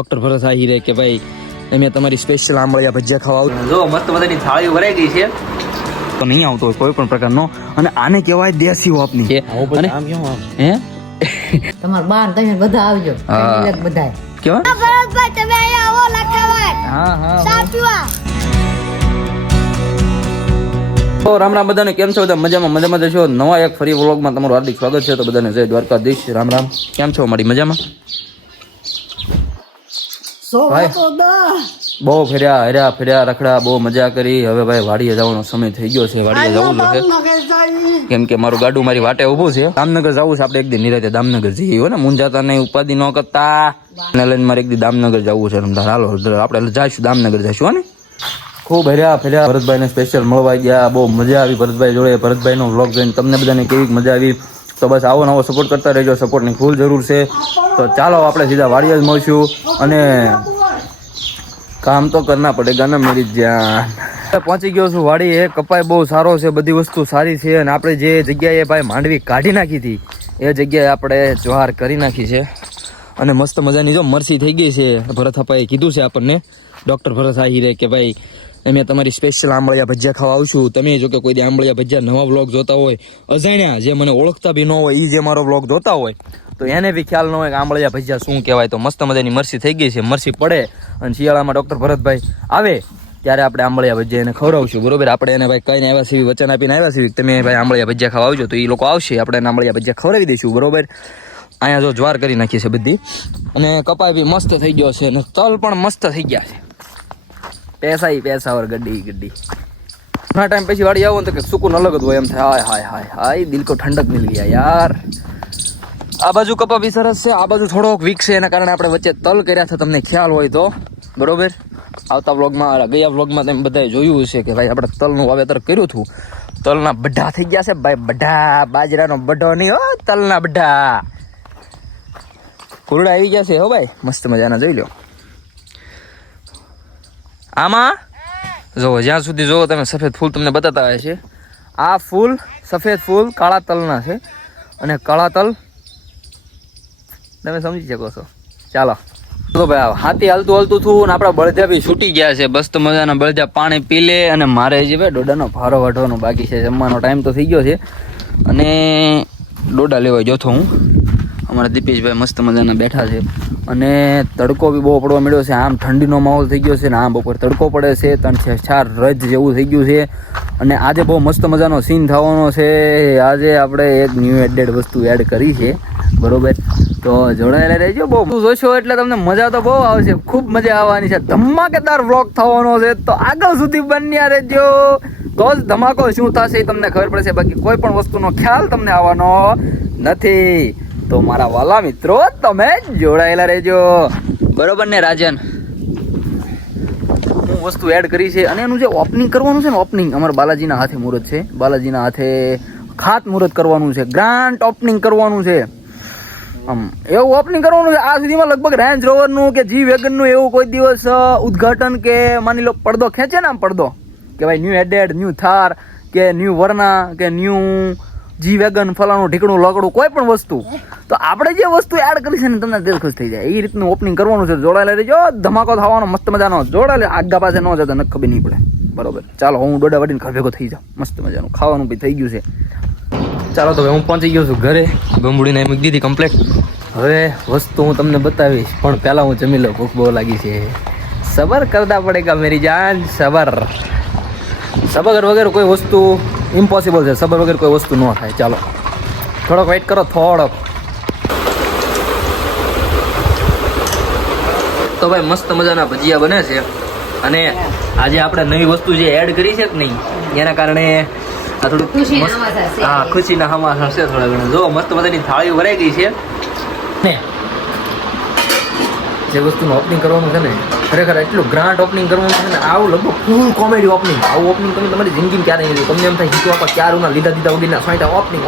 Doctor ભરત આહિરે કે ભાઈ અમે તમારી સ્પેશિયલ આંબળિયા ભજીયા ખાવા જો મસ્ત મજાની થાળી ભરાઈ ગઈ છે તો નહીં આવતો હોય કોઈ પણ પ્રકારનો અને આને કહેવાય દેશી વાપની છે હે તમાર બાર તમે બધા આવજો બધા કેવા ભરતભાઈ તમે અહીંયા આવો લખાવા હા ચા પીવા તો રામ રામ બધાને કેમ છો બધા મજામાં છો નવા એક ફરી વ્લોગમાં તમારું હાર્દિક સ્વાગત છે તો બધાને જય દ્વારકાધીશ રામ રામ કેમ છો મારી મજામાં બહુ ફર્યા રખડા બહુ મજા કરી હવે ભાઈ વાડીએ જવાનો સમય થઈ ગયો છે વાડીએ જવું છે કેમ કે મારું ગાડું મારી વાટે ઊભું છે દામનગર જવું છે આપણે એક દી નિરાતે દામનગર જઈએ હોય ને મુંજાતા નહીં ઉપાધિ ન કરતા ને લઈને મારે એક દી દામનગર જવું છે હાલો આપણે જઈશું દામનગર જઈશું હો ને ખૂબ ફર્યા ભરતભાઈને સ્પેશિયલ મળવા ગયા બહુ મજા આવી ભરતભાઈ જોડે ભરતભાઈનો વ્લોગ જોઈને તમને બધાને કેવી મજા આવી તો બસ આવો નવો સપોર્ટ કરતા રહેજો સપોર્ટની ફૂલ જરૂર છે તો ચાલો આપણે સીધા વાડીએ જ મળશું અને કામ તો કરના પડેગા ના મેરી જાન પહોંચી ગયો છું વાડી એ કપાય બહુ સારો છે બધી વસ્તુ સારી છે અને આપણે જે જગ્યાએ ભાઈ માંડવી કાઢી નાખી હતી એ જગ્યાએ આપણે જ્વાર કરી નાખી છે અને મસ્ત મજાની જો મરસી થઈ ગઈ છે ભરત અપાએ કીધું છે આપણને ડોક્ટર ભરત આહિરે કે ભાઈ અમે તમારી સ્પેશિયલ આંબળિયા ભજીયા ખાવા આવશું તમે જો કે કોઈ દી આંબળિયા ભજીયા નવા વ્લોગ જોતા હોય અજાણ્યા જે મને ઓળખતા બી ન હોય એ જે મારો વ્લોગ જોતા હોય તો એને બી ખ્યાલ ન હોય કે આંબળિયા ભજીયા શું કહેવાય તો મસ્ત મજાની મરસી થઈ ગઈ છે મરસી પડે અને શિયાળામાં ડૉક્ટર ભરતભાઈ આવે ત્યારે આપણે આંબળિયા ભજીયા એને ખવડાવશું બરોબર આપણે એને ભાઈ કહીને આવ્યા છીએ વચન આપીને આવ્યા છીએ તમે ભાઈ આંબળિયા ભજીયા ખાવા આવજો તો એ લોકો આવશે આપણે એને આંબળિયા ભજીયા ખવડાવી દઈશું બરોબર અહીંયા જો જ્વાર કરી નાખીએ છીએ બધી અને કપાય બી મસ્ત થઈ ગયો છે અને તલ પણ મસ્ત થઈ ગયા છે પૈસા ઓર ગड्डी ઘણા ટાઈમ પછી વાડી આવો તો કે સુકૂન અલગ જ હોય એમ થાય હાય દિલ કો ઠંડક મિલ ગયા યાર આ બાજુ કપા બી સરસ છે આ બાજુ થોડોક વીક છે એના કારણે આપણે વચ્ચે તલ કર્યા છે તમને ખ્યાલ હોય તો બરોબર આવતા વ્લોગમાં ગયા વ્લોગમાં તમે બધાએ જોયું છે કે ભાઈ આપણે તલનું વાવેતર કર્યું હતું તલના બઢા થઈ ગયા છે ભાઈ બઢા બાજરાનો બઢો નહીં હો તલના બઢા ફૂલડા આવી ગયા છે હો ભાઈ મસ્ત મજાના જોઈ લો આમાં જો જ્યાં સુધી જોવો તમે સફેદ ફૂલ તમને બતાતા હોય છે આ ફૂલ સફેદ ફૂલ કાળા તલના છે અને કાળા તલ તમે સમજી શકો છો ચાલો તો ભાઈ હાથી હાલતું હતું ને આપણા બળદા બી છૂટી ગયા છે મસ્ત મજાના બળદા પાણી પી લે અને મારે જે ભાઈ ડોડાનો ભારો વાઢવાનો બાકી છે જમવાનો ટાઈમ તો થઈ ગયો છે અને ડોડા લેવા ગયો હું અમારા દીપેશભાઈ મસ્ત મજાના બેઠા છે અને તડકો બી બહુ પડવા મળ્યો છે આમ ઠંડીનો માહોલ થઈ ગયો છે ને આમ બપોર તડકો પડે છે 3-4 રજ જેવું થઈ ગયું છે અને આજે બહુ મસ્ત મજાનો સીન થવાનો છે આજે આપણે એક ન્યૂ એડેડ વસ્તુ એડ કરી છે બરોબર તો જોડાયેલા રહેજો બહુ જોશો એટલે તમને મજા તો બહુ આવશે ખૂબ મજા આવવાની છે ધમાકેદાર વ્લોગ થવાનો છે તો આગળ સુધી બન્યા રહેજો તો જ ધમાકો શું થશે એ તમને ખબર પડશે બાકી કોઈ પણ વસ્તુનો ખ્યાલ તમને આવવાનો નથી તો મારા વાલા મિત્રો તમે જોડાયેલા રહેજો બરોબર ને રાજન હું વસ્તુ એડ કરી છે અને એનું જે ઓપનિંગ કરવાનું છે ને ઓપનિંગ અમારા બાલાજીના હાથે મુહૂર્ત છે બાલાજીના હાથે ખાત મુહૂર્ત કરવાનું છે ગ્રાન્ડ ઓપનિંગ કરવાનું છે આમ એવું ઓપનિંગ કરવાનું છે આ સુધીમાં લગભગ રેન્જ રોવરનું કે જી વેગનનું એવું કોઈ દિવસ ઉદ્ઘાટન કે માની લો પડદો ખેંચે ને આમ પડદો કે ભાઈ ન્યૂ એડેડ ન્યૂ થાર કે ન્યૂ વર્ના કે ન્યૂ જી વેગન ફલાણું ઢીકણું લકડું કોઈ પણ વસ્તુ તો આપણે જે વસ્તુ એડ કરી છે ને તમને દિલ ખુશ થઈ જાય એ રીતનું ઓપનિંગ કરવાનું છે જોડાયેલા રહેજો ધમાકો થવાનો મસ્ત મજાનો જોડાયેલા આગા પાસે ન જતા ન ખબર નહીં પડે બરોબર ચાલો હું ડોડા વાડીને ભેગો થઈ જાઉં મસ્ત મજાનું ખાવાનું બી થઈ ગયું છે ચાલો તો હું પહોંચી ગયો છું ઘરે ગંબુડીને મૂકી દીધી કમ્પ્લેટ હવે વસ્તુ હું તમને બતાવીશ પણ પહેલાં હું જમી લઉં ભૂખ બહુ લાગી છે સબર કરતા પડેગા મેરી જાન સબર વગર કોઈ વસ્તુ ઇમ્પોસિબલ છે સબર વગર કોઈ વસ્તુ ન થાય ચાલો થોડોક વેઇટ કરો થોડોક તો ભાઈ મસ્ત મજાના ભજીયા બને છે અને આજે આપણે નવી વસ્તુ જે એડ કરી છે કે નહીં એના કારણે આ થોડું ખુશીના હમાસ હશે થોડા ઘણા જો મસ્ત મજાની થાળીઓ ભરાઈ ગઈ છે ને જે વસ્તુનું ઓપનિંગ કરવાનું છે ને ખરેખર એટલું ગ્રાન્ડ ઓપનિંગ કરવાનું છે ને આવું લગભગ ફૂલ કોમેડી ઓપનિંગ આવું ઓપનિંગ તમે તમારી જિંદગીમાં ક્યારે નહીં તમને એમ થાય હિચવા પર ક્યારે ના લીધા વગેરેના સાઈટા ઓપનિંગ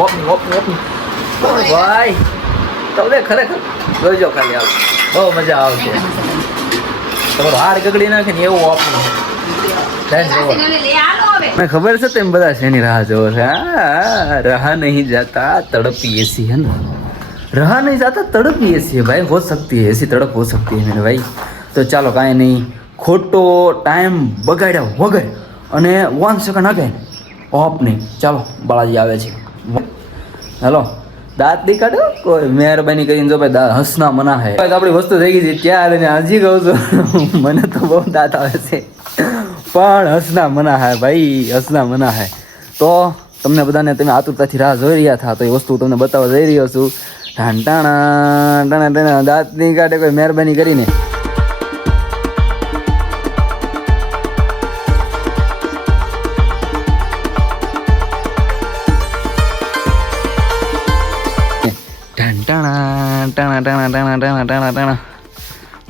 ભાઈ તમે ખરેખર જોઈજો ખાલી આવ બહુ મજા આવશે તમારું હાડ ગગડી નાખે ને એવું ઓપનિંગ મને ખબર છે તેમ બધા શેની રાહ જોવો છે રાહ નહીં જાતા તડપીએ છીએ ને रहा नहीं जाता तड़प ही ऐसी है भाई, हो सकती है ऐसी तड़प हो सकती है मेरे भाई. તો ચાલો કાંઈ નહીં, ખોટો ટાઈમ બગાડ્યા વગર અને 1 સેકન્ડ આગળ ઓપનિંગ. ચાલો બાલાજી આવે છે. હેલો, દાંત નહીં કાઢો કોઈ, મહેરબાની કરીને. જો ભાઈ હસના મના હે ભાઈ, તો આપણી વસ્તુ થઈ ગઈ છે ત્યાં, અને હજી કહું છું મને તો બહુ દાંત આવે છે, પણ હસના મના હે ભાઈ, હસના મના હે. તો તમને બધાને તમે આતુરતાથી રાહ જોઈ રહ્યા હતા, તો એ વસ્તુ તમને બતાવવા જઈ રહ્યો છું. ટાણા ટાણા ટાણા, દાંત નહીં કાઢે કોઈ, મહેરબાની કરીને.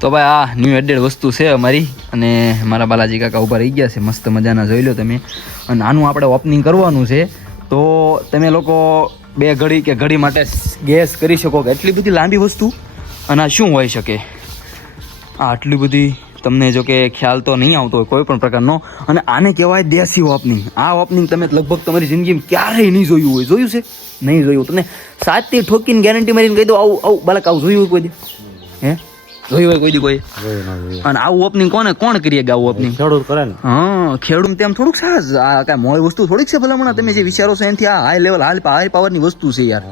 તો ભાઈ આ ન્યૂ એડેડ વસ્તુ છે અમારી, અને મારા બાલાજી કાકા ઉભા રહી ગયા છે મસ્ત મજાના, જોઈ લો તમે. અને આનું આપણે ઓપનિંગ કરવાનું છે, તો તમે લોકો 2 ઘડી કે ઘડી માટે ગેસ કરી શકો કે એટલી બધી લાંબી વસ્તુ અને આ શું હોઈ શકે. આ આટલી બધી તમને જો કે ખ્યાલ તો નહીં આવતો હોય કોઈ પણ પ્રકારનો, અને આને કહેવાય દેશી ઓપનિંગ. આ ઓપનિંગ તમે લગભગ તમારી જિંદગીમાં ક્યારેય નહીં જોયું હોય. જોયું છે? નહીં જોયું. તમને સાચી ઠોકીને ગેરંટી મારીને કહી દો, આવું આવું બાળક આવું જોયું હોય કોઈ દી? હે જોયું હોય કોઈ દી કોઈ? અને આવું ઓપનિંગ કોણ કરીએ કે આવું ઓપનિંગ? ખેડૂત કરે ને. હા, ખેડૂત તેમ થોડુંક સારા, આ કાંઈ મોય વસ્તુ થોડીક છે ભલામણા. તમે જે વિચારો છો એનાથી આ હાઈ લેવલ હાઈ પાવરની વસ્તુ છે યાર.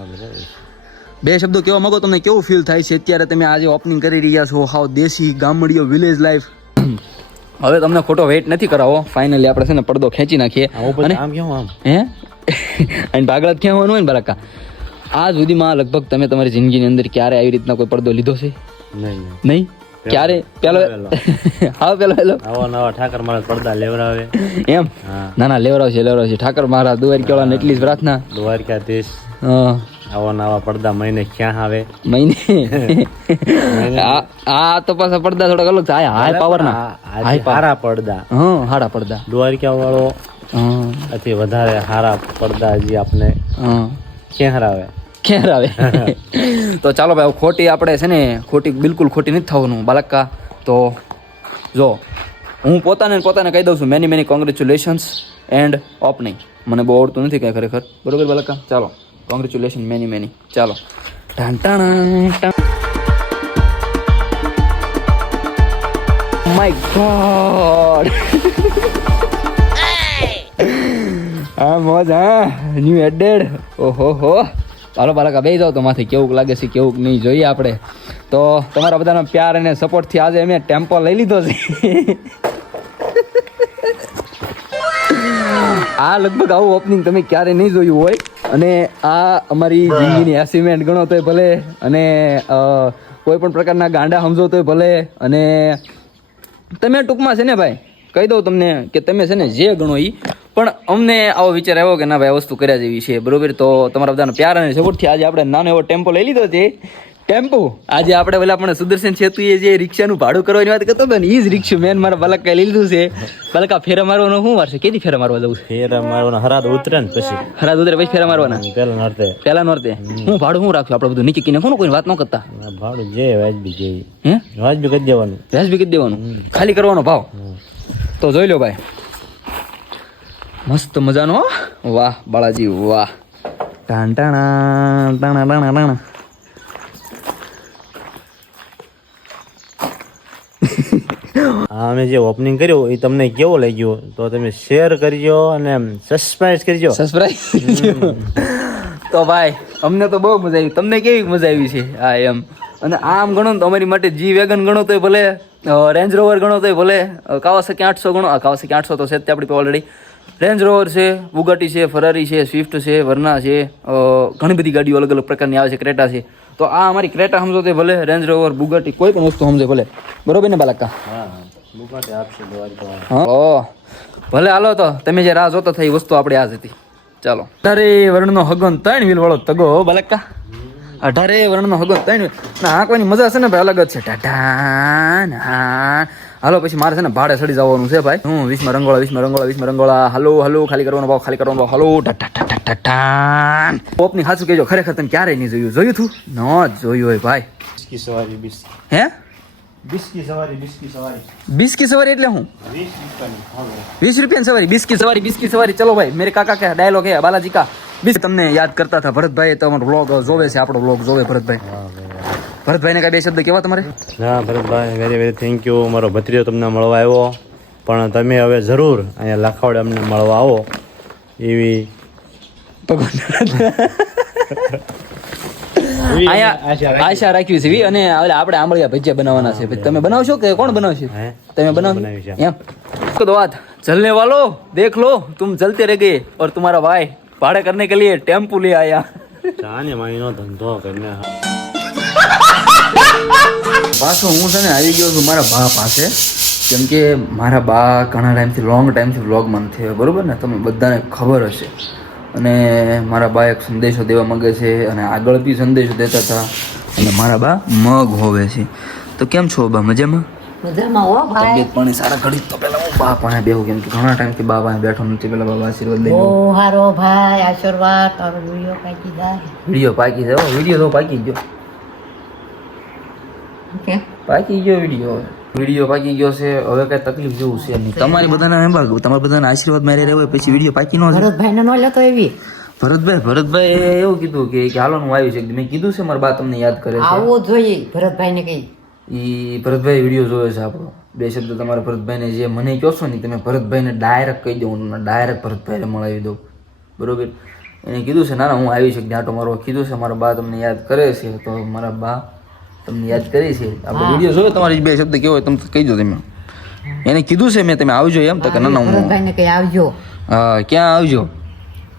2 શબ્દો કહેવા માંગો, તમને કેવું ફીલ થાય છે અત્યારે તમે આજે ઓપનિંગ કરી રહ્યા છો? હાવ દેશી ગામડીઓ વિલેજ લાઈફ. હવે તમને ખોટો વેઇટ નથી કરાવો, ફાઇનલી આપણે છે ને પડદો ખેંચી નાખીએ. અને આમ કેવું આમ હે અને ભાગલા ખેંચવાનું હોય ને બરાકા. આજ સુધીમાં લગભગ તમે તમારી જિંદગીની અંદર ક્યારે આવી રીતના કોઈ પડદો લીધો છે? નહીં. ક્યારે? પેલો હા પેલો આવો નવા ઠાકર મહારાજ પડદા લેવરાવે એમ? ના ના, લેવરાવશે ઠાકર મહારાજ દ્વારકા એટલી જ પ્રાર્થના. દ્વારકાધીશ આવા નવા પડદા મહિને ક્યાં આવે? મહિને આ તો પાછા પડદા થોડાક અલગ છે, હાઈ પાવર ના, હારા પડદા. હા, હારા પડદા. દ્વારકા વાળો અતિ વધારે હારા પડદા જે આપણે ક્યાં આવે. તો ચાલો ભાઈ, ખોટી આપણે છે ને, ખોટી બિલકુલ ખોટી નથી થવાનું બાલકા. તો જો હું પોતાને કહી દઉં છું, મેની કોંગ્રેચ્યુલેશન્સ એન્ડ ઓપનિંગ. મને બહુ આવડતું નથી કાંઈ ખરેખર, બરોબર બાલકા? ચાલો કોંગ્રેચ્યુલેશન મેની. ચાલો ટાણા માય ગોડ. હા મોજ, હા ન્યૂ એડેડ. ઓહો હો. ચાલો બાળકા બે જાઓ તો માથે કેવું લાગે છે કેવું નહીં જોઈએ આપણે. તો તમારા બધાના પ્યાર અને સપોર્ટથી આજે અમે ટેમ્પો લઈ લીધો છે. આ લગભગ આવું ઓપનિંગ તમે ક્યારે નહીં જોયું હોય, અને આ અમારી જિંદગીની એચિવમેન્ટ ગણો તોય ભલે, અને કોઈ પણ પ્રકારના ગાંડા સમજો તોય ભલે, અને તમે ટૂંકમાં છે ને ભાઈ કહી દઉં તમને કે તમે છે ને જે ગણો એ, પણ અમને આવો વિચાર આવ્યો કે ના ભાઈ આ વસ્તુ કર્યા જેવી છે, બરોબર? તો તમારા બધાનો પ્યાર અને સપોર્ટથી આજે આપણે નાનો એવો ટેમ્પો લઈ લીધો છે. ટેમ્પો આજે આપણે પેલા પણ સુદર્શન સેતુ એ જે રિક્ષાનું ભાડું કરવાની વાત કરતો હતો ને, એ જ રિક્ષા મેન મારા બાલકા લઈ લીધું છે. બાલકા ફેરા મારવાનો શું વાર છે? કેદી ફેરા મારવા જવું છે? ફેરા મારવાના હરાદ ઉતરે ને પછી ફેરા મારવાના પેલા નોરતે. હું ભાડું શું રાખ્યું આપણે બધું નીચે કીને કોણ કોઈ વાત ન કરતા? ભાડું જે વાજબી જેવી વાજબી કરી દેવાનું, ખાલી કરવાનો ભાવ. તો જોઈ લો ભાઈ, મસ્ત મજાનો. વાહ બાળાજી વાહ. ટાણા અમે જે ઓપનિંગ કર્યું એ તમને કેવો લાગ્યો તો તમે શેર કરજો અને સબસ્ક્રાઇબ કરજો. તો ભાઈ અમને તો બહુ મજા આવી, તમને કેવી મજા આવી છે? હા એમ. અને આમ ગણો તો અમારી માટે જી વેગન ગણો તોય ભલે, રેન્જ રોવર ગણો તોય ભલે, કાવાસાકી 800 ગણો. કાવાસાકી 800 તો છે જ આપણી પાસે ઓલરેડી. રેન્જ રોવર છે, બુગાટી છે, ફરારી છે, સ્વિફ્ટ છે, વર્ના છે, ઘણી બધી ગાડીઓ અલગ અલગ પ્રકારની આવે છે, ક્રેટા છે. તો આ અમારી ક્રેટા સમજો તે ભલે, રેન્જ રોવર, બુગાટી, કોઈ પણ વસ્તુ સમજે ભલે, બરોબર ને બાલકા? હા ભલે. હાલો તો તમે જે રાહ જોતા થઈ વસ્તુ આપણે આ જ હતી. ચાલો 18 વર્ણનો હગન 3 વ્હીલ વાળો તગો બાલકા. 18 વર્ણનો હગન 3 વ્હીલ ના હાંકવાની મજા છે ને ભાઈ, અલગ જ છે. ટાટા. હાલો પછી મારે છે ને ભાડે સડી જવાનું છે ભાઈ. હું 20 રંગોળા. હાલો ખાલી કરવાનો ભાવ. હાલો ટાટા. ઓપનિંગ સાચું કહેજો, ખરેખર તમે ક્યારેય નહીં જોયું તું? ન જોયું હોય ભાઈ. હે બિસ્કી સવારી એટલે હું 20 રૂપિયાની સવારી? બિસ્કી સવારી. ચલો ભાઈ, મેરે કાકા કે ડાયલોગ હે, બાલાજી કા બીજ તમને યાદ કરતા હતા ભરતભાઈ તો અમારો વ્લોગ જોવે છે, આપણો વ્લોગ જોવે ભરતભાઈ. ભરતભાઈને કઈ બે શબ્દ કેવા તમારે? ના Bharatbhai, very very thank you. મારો ભત્રીજો તમને મળવા આવ્યો, પણ તમે હવે જરૂર અહીંયા લાખાવડે અમને મળવા આવો એવી અહીંયા આશા રાખવી છે. અને આપણે આંબળિયા ભજીયા બનાવવાના છે. તમે બનાવશો કે કોણ બનાવશે? તમે બનાવશો એમ? तो बात चलने वालों देख लो, तुम चलते रह गए और तुम्हारा भाई भाड़े करने के लिए टेम्पो ले आया. ચાને માઈનો ધંધો કરીને પાછો હું છે ને આવી ગયો છું મારા બા પાસે, કેમ કે મારા બા ઘણા ટાઈમથી લોંગ ટાઈમથી વ્લોગમાં નથી, બરોબર ને? તમને બધાને ખબર હશે. અને મારા બા એક સંદેશો દેવા માંગે છે અને આગળ બી સંદેશો દેતા હતા. અને મારા બા મગ હોવે છે. તો કેમ છો બા? મજામાં? મજામાં હો ભાઈ. તબિયત પાણી સારા ઘડી તો પેલા હું બા પાસે બેહું, કેમ કે ઘણા ટાઈમથી બા પાસે બેઠો નથી. પેલા બાબા આશીર્વાદ લઈ બહુ હારો ભાઈ, આશીર્વાદ. તારો વિડીયો કાઢી જાય. વિડીયો પાકી જાય. વિડીયો તો પાકી ગયો, કે પાકી ગયો વિડીયો પાકી ગયો છે. હવે કઈ તકલીફ જેવું છે નહીં. તમારી બધાના તમારા બધાના આશીર્વાદ મારે રહેવાય, પછી વિડીયો પાકી ન જાય. ભરતભાઈને ન લેતો એવી. ભરતભાઈ એવું કીધું કે હાલો હું આવ્યું છે. મેં કીધું છે મારા બા તમને યાદ કરે છે. આવવો જોઈએ ભરતભાઈને કઈ. ઈ ભરતભાઈ વિડીયો જોવે છે આપણો. બે શબ્દ તમારા ભરતભાઈને જે મને કહો છો ને તમે ભરતભાઈને ડાયરેક્ટ કહી દઉં, ડાયરેક્ટ ભરતભાઈને મળાવી દઉં, બરોબર? એને કીધું છે ના હું આવી શકું આટો મારો કીધું છે. મારા બા તમને યાદ કરે છે, તો મારા બા તમને યાદ કરી છે. આપણે વિડીયો જોયો, તમારી બે શબ્દ કેવો હોય તમે કહી દો. તમે એને કીધું છે મેં તમે આવજો એમ. તો કે ના હું ભરતભાઈને કઈ આવજો. હા ક્યાં આવજો?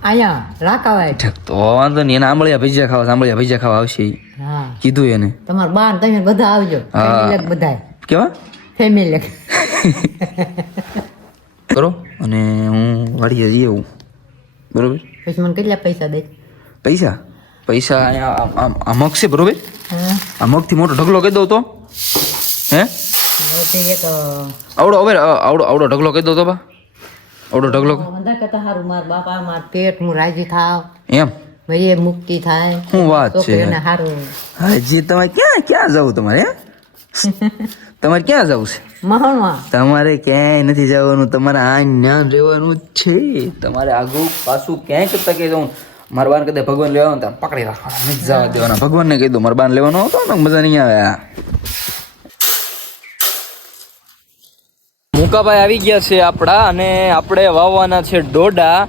અહીંયા રાકાવાય. તો વાંધો નહીં. એને આંબળિયા ભજીયા ખાવા આવશે ઈ. હા કીધું એને. તમારા બાન તમે બધા આવજો. ફેમિલી બધા. કેવા ફેમિલી કરો. અને હું વાડીએ જઈ આવું, બરોબર? પછી મને કેટલા પૈસા દે? પૈસા અહીંયા આ મગ છે, બરોબર? હા આ મગથી મોટો ઢગલો કહી દઉં તો હે એક આવડો ઢગલો કહી દઉં તો બા? આવડો ઢગલો બધા કરતા સારું મારા બાપા માર પેટ હું રાજી થાવ એમ? ભાઈ મુક્તિ થાય. શું વાત છે? છોકરીઓને સારું. હાજી તમારે ક્યાં જવું? તમારે તમારે ક્યાં જવું છે? મહણવા. તમારે ક્યાંય નથી જવાનું. તમારે આ જ્ઞાન રહેવાનું જ છે. તમારે આગું પાછું ક્યાંય કરતા કહી દઉં. મારા બાને કદાચ ભગવાન લેવાનો તો પકડી રાખવાના, નથી જવા દેવાના. ભગવાનને કહી દઉં મારા બાને લેવાનો હતો ને, મજા નહીં આવે. મુકાભાઈ આવી ગયા છે આપણા, અને આપણે વાવવાના છે ડોડા.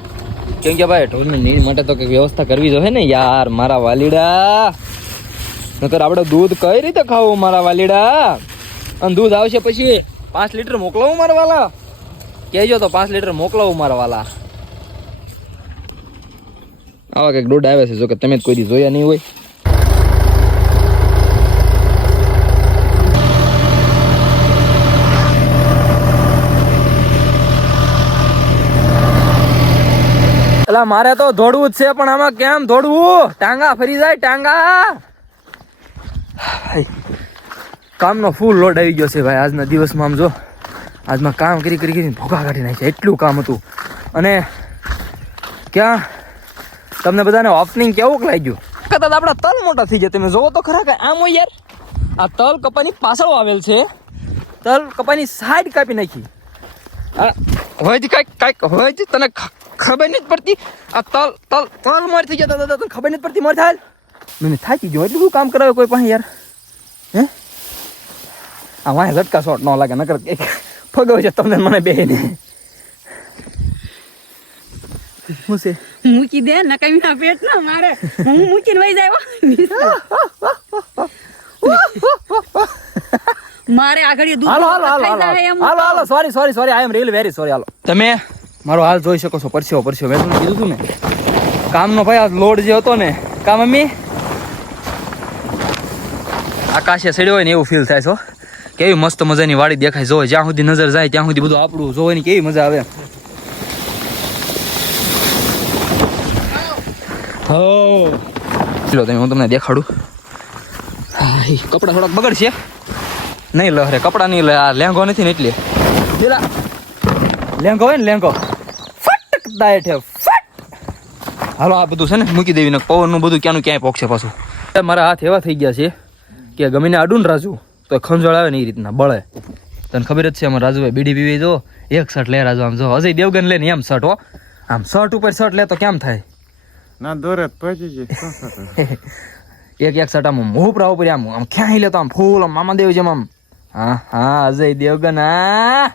કેમ કે ભાઈ ઢોરની નીર માટે તો કંઈક વ્યવસ્થા કરવી જોઈએ ને યાર મારા વાલીડા. નકર આપણે દૂધ કઈ રીતે ખાવું મારા વાલીડા? અને દૂધ આવશે પછી 5 લીટર મોકલાવું મારા વાલા? કહેજો તો 5 લીટર મોકલાવું મારા વાલા. આવા કંઈક ડોડા આવે છે, જો કે તમે જ કોઈ દી જોયા નહીં હોય. એટલે મારે તો દોડવું જ છે, પણ આમાં કેમ દોડવું? ટાંગા ફરી જાય ટાંગા. કામનો ફૂલ લોડ આવી ગયો છે ભાઈ આજના દિવસમાં. આમ જો આજમાં કામ કરીને ભોગા કાઢી નાખ્યા, એટલું કામ હતું. અને ક્યાં તમને બધાને ઓપનિંગ કેવું લાગ્યું? કદાચ આપણા તલ મોટા થઈ ગયા. તમે જોવો તો ખરા કે આમ હોય યાર, આ તલ કપાની પાછળ આવેલ છે. તલ કપાની સાઈડ કાપી નાખી. હોય કાંઈક હોય તને ખબર નથી પડતી. આ તલ માર થઈ ગયા તને ખબર નથી પડતી. માર થાય મને થાકી ગયો. એટલું કામ કરાવે કોઈ પાસે યાર? હે આ વાંહે ઝટકા શોટ ન લાગે, નકર ફગાવ છે તમને મને બે ને. શું છે? મૂકી દે નકામી પેટ ના મારે, હું મૂકીને વહી જાય. મારે આગળ દૂધ hello sorry I am really very sorry. Hello તમે મારો હાલ જોઈ શકો છો. પરસ્યો મેં તમને કીધું હતું ને કામનો ભાઈ આ લોડ જે હતો ને કા મમ્મી, આકાશે સડ્યો હોય ને એવું ફીલ થાય છે. કેવી મસ્ત મજાની વાડી દેખાય. જોવે જ્યાં સુધી નજર જાય ત્યાં સુધી બધું આપણું જોવાની કેવી મજા આવે. ચલો તમે હું તમને દેખાડું. કપડા થોડાક બગડશે નહીં લે. અરે કપડા નહીં લે, આ લેંગો નથી ને એટલે. લેંગો હોય ને લેંગો ફટ દાય છે ફટ. હાલો આ બધું છે ને મૂકી દેવી ને પવનનું બધું ક્યાંનું ક્યાંય પોકશે પાછું. મારા હાથ એવા થઈ ગયા છે કે ગમીને આડું ને રાજુ તો ખંજોળ આવે ને એ રીતના બળે. તને ખબર જ છે અમારે રાજુભાઈ બીડી પીવી જો એક શર્ટ લે રાજુ. આમ જો અજય દેવગન લે ને એમ શર્ટ હો. આમ શર્ટ ઉપર શર્ટ લે તો કેમ થાય? ના દોરે પહોંચી જઈ એક એક સટામાં મોહ પ્રાવ પર આમ આમ ખ્યાઈ લેતો આમ ફૂલ આમ મામા દેવ જેમ આમ હા હા અજય દેવગન હા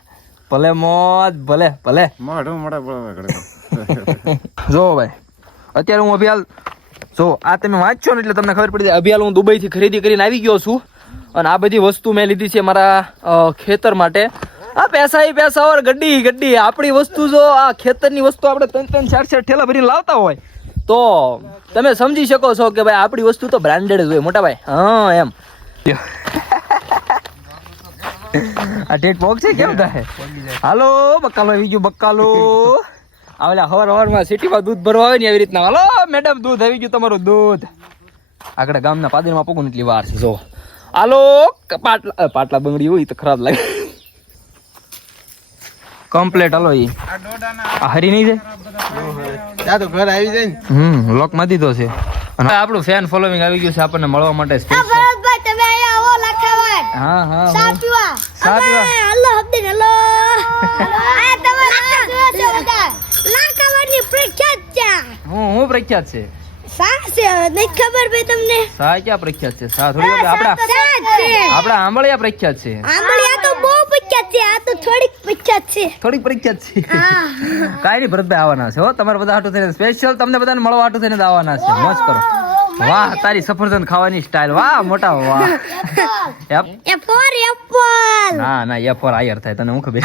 ભલે મોજ ભલે ભલે મોઢું મોઢા બોલાવે જો ભાઈ અત્યારે હું અભિયાલ જો આ તમે વાંચશો ને એટલે તમને ખબર પડી જાય અભિયાલ હું દુબઈથી ખરીદી કરીને આવી ગયો છું અને આ બધી વસ્તુ મેં લીધી છે મારા ખેતર માટે આ પૈસા એ પૈસા ઓર ગड्डी ગड्डी આપણી વસ્તુ જો આ ખેતરની વસ્તુ આપણે 3-3 4-4 ઠેલા ભરીને લાવતા હોય તો તમે સમજી શકો છો કે ભાઈ આપણી વસ્તુ તો બ્રાન્ડેડ જ હોય મોટા ભાઈ હા એમ આ ટેટ બોક્સ છે કેમ થાય હાલો બકાલો આવી ગયું બકાલો આવેલા હવાર સિટીમાં દૂધ ભરવા આવે ને એવી રીતના હાલો મેડમ દૂધ આવી ગયું તમારું દૂધ આગળ ગામના પાદરમાં પગું એટલી વાર છે જો હાલો પાટલા બંગડી હોય તો ખરાબ લાગે કમ્પ્લેટ હાલો ઈ આ હરી નહીં જાય તો ઘર આવી જાય ને લોક માં દીધો છે અને આપણું ફેન ફોલોવિંગ આવી ગયું છે આપણને મળવા માટે આ સ્પેશિયલ ભરતભાઈ તમે અહીંયા આવો લખાવાડ હા હા સા પીવા સા પીવા. અમે હલ્લો હબ્દીન હલ્લો આ તમે રાહ જુઓ છો બધા લખાવાડની પ્રખ્યાત છે હું પ્રખ્યાત છે સા છે નહીં ખબર ભાઈ તમને સા ક્યાં પ્રખ્યાત છે સા થોડી આપડા આપડા આંબળિયા પ્રખ્યાત છે આંબળિયા તો બહુ પ્રખ્યાત છે આ તો થોડીક પ્રખ્યાત છે થોડીક પ્રખ્યાત છે કાંઈ નહીં ભરતભાઈ આવવાના છે હો તમારે બધા હાટું થઈને સ્પેશિયલ તમને બધાને મળવા હાટું થઈને જ આવવાના છે મોજ કરો વાહ તારી સફરજન ખાવાની સ્ટાઇલ વાહ મોટા વાહ એપલ ના ના એ ફોર આયર થાય તને હું ખબર